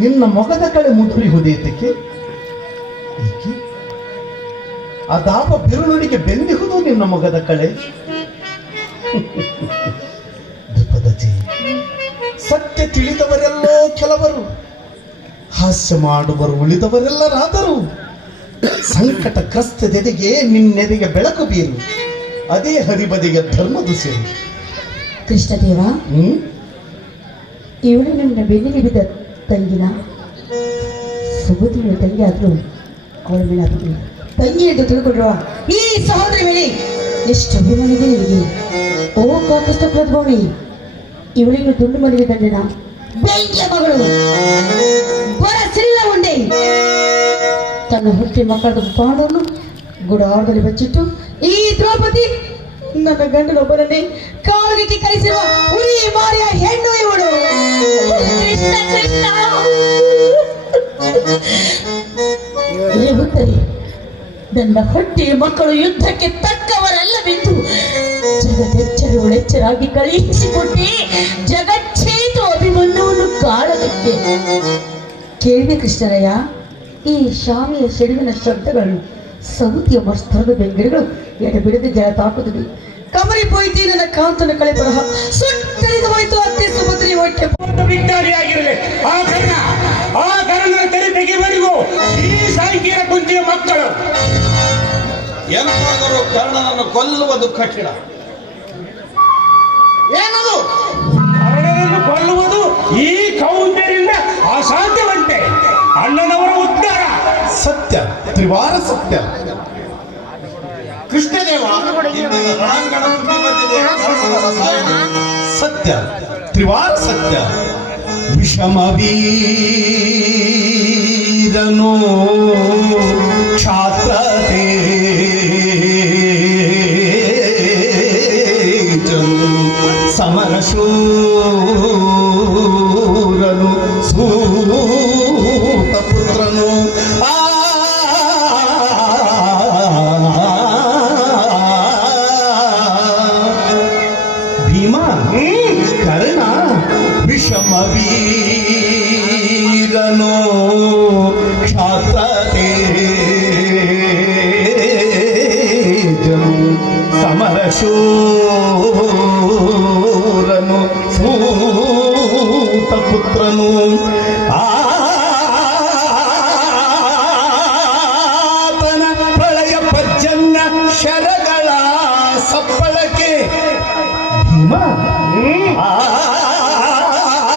ನಿನ್ನ ಮೊಗದ ಕಡೆ ಮುದುರಿಹುದೇತಕ್ಕೆ ಏಕೆ ಅದಾವ ಬಿರುನುಡಿಗೆ ಬೆಂದಿಹುದು ನಿನ್ನ ಮೊಗದ ಕಳೆ ದ್ರುಪದಜಿ ಸತ್ಯ ತಿಳಿದವರೆಲ್ಲೋ ಕೆಲವರು ಹಾಸ್ಯ ಮಾಡುವರು ಉಳಿದವರೆಲ್ಲರಾದರೂ ಸಂಕಟಗ್ರಸ್ತದೆದೆಗೆ ನಿನ್ನೆದೆಗೆ ಬೆಳಕು ಬೀರು ಅದೇ ಹರಿಬದಿಗೆ ಧರ್ಮದು ಸೇರು ಕೃಷ್ಣದೇವ ಇವಳು ನನ್ನ ಬೆನ್ನಿಗೆ ಬಿದ್ದ ತಂಗಿನ ಸುಬುದ್ಧಿಯ ತಂಗಿ ಆದರೂ ಅವಳ ಮೇಲೆ ತಂಗಿ ಎಂದು ತಿಳ್ಕೊಂಡ್ರುವ ಈ ಸಹೋದರಿ ಮೇಲೆ ಎಷ್ಟು ಅಭಿಮಾನಿದೆ ಇವರಿಗೆ. ಓ ಕಾಕಸ್ತ ಪ್ರದ್ಭಾವಿ, ಇವಳಿಗೆ ತುಂಡು ಮನೆಗೆ ತಂದಿನ ಬೆಂಕಿಯ ಮಗಳು ಬರಸಿಲ್ಲ ಉಂಡೆ ತನ್ನ ಹುಟ್ಟಿ ಮಕ್ಕಳ ಪಾಡನ್ನು ಗುಡಾರದಲ್ಲಿ ಬಚ್ಚಿಟ್ಟು ಈ ದ್ರೌಪದಿ ನನ್ನ ಗಂಡನೊಬ್ಬರನ್ನೇ ಕಾಲಿಗೆ ಕಳಿಸಿರುವ ಉರಿ ಮಾರಿಯ ಹೆಣ್ಣು ಇವಳು. ಉತ್ತರಿ ನನ್ನ ಹೊಟ್ಟೆಯ ಮಕ್ಕಳು ಯುದ್ಧಕ್ಕೆ ತಕ್ಕವರಲ್ಲವೆಂದು ಜಗದೆಚ್ಚರಾಗಿ ಕಳುಹಿಸಿಕೊಟ್ಟೆ ಜಗಚ್ಚೇತು ಅಭಿಮನ್ಯುವನ್ನು ಕಾಳಗಕ್ಕೆ. ಕೇಳಿದೆ ಕೃಷ್ಣರಯ್ಯ, ಈ ಶಾಮಿಯ ಸಿಡಿವಿನ ಶಬ್ದಗಳು ಸೌತಿಯ ಮಸ್ತರದ ಬೆಂಗಿರುಗಳು ಎಡಬಿಡದೆ ಜಲ ತಾಕುತ್ತದೆ. ಕಮರಿ ಪೋಯ್ತಿ ನನ್ನ ಕಾಂತನ ಕಳೆ ಬರಹ ಸುಟ್ಟರಿದು ಹೋಯ್ತು ಅತ್ತೆ ಸುಭದ್ರಿ ಹೊಟ್ಟೆ ವಿಕ್ಟಾರಿಯಾಗಿರಲಿ. ಆ ಕರ್ಣನ ತೆರೆ ತೆಗೆಯುವವರೆಗೂ ಈ ಸಾಂಖ್ಯರ ಕುಂತಿಯ ಮಕ್ಕಳು ಎಂತಾದರೂ ಕರ್ಣನನ್ನು ಕೊಲ್ಲುವುದು ಕಠಿಣ. ಏನದು ಕರ್ಣನನ್ನು ಕೊಲ್ಲುವುದು ಈ ಕೌಂಟರಿಂದ ಅಸಾಧ್ಯವಂತೆ. ಅಣ್ಣನವರ ಉದ್ಧಾರ ಸತ್ಯ, ತ್ರಿವಾರ ಸತ್ಯ. ಕೃಷ್ಣದೇವ ರಣಾಂಗಣ ತುಂಬಿ ಬಂದಿದೆ. ಕರ್ಣನ ರಸಾಯನ ಸತ್ಯ, ತ್ರಿವಾರ ಸತ್ಯ. ವಿಷಮವೀರನು ಕ್ಷಾತ್ರತೆ ಸಮರಶೂರನು ಸೂತ ಪುತ್ರನು ಭೀಮ ಕರ್ಣ ವಿಷಮವೀರನು ಕ್ಷಾತ್ರತೆ ಸಮರಶೂರನು ಸೂತ ಪುತ್ರನು ಆತನ ಪ್ರಳಯ ಪರ್ಜನ್ಯ ಶರಗಳ ಸಪ್ಪಳಕ್ಕೆ ಭೀಮ